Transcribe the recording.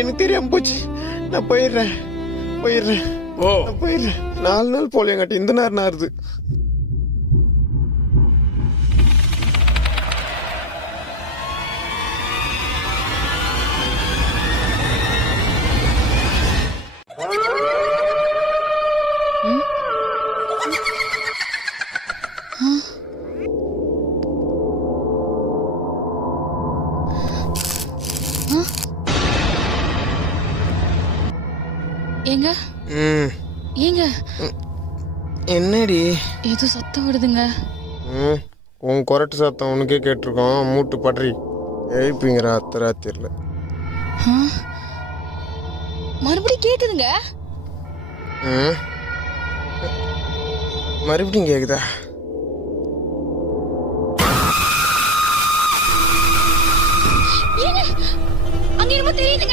எனக்கு தெரியாம போச்சு. நான் போயிடுறேன். ஓ, நான் போயிடுறேன். 4 நாள் போலேங்காட்டி இந்த நேரம் ஆறுது. ஏங்க ம் ஏங்க என்னடி? ஏதோ சத்தம் வருதுங்க. உன் கொரட்டு சத்தம் உனக்கே கேட்டிருக்கோம். மூட்டு பற்றி எழுப்பிங்கிற அத்தராத்திரில் ஆ? மறுபடியும் கேக்குதுங்க. மறுபடியும் கேக்குதா? ஏங்க அங்க என்னமோ தெரியுதுங்க.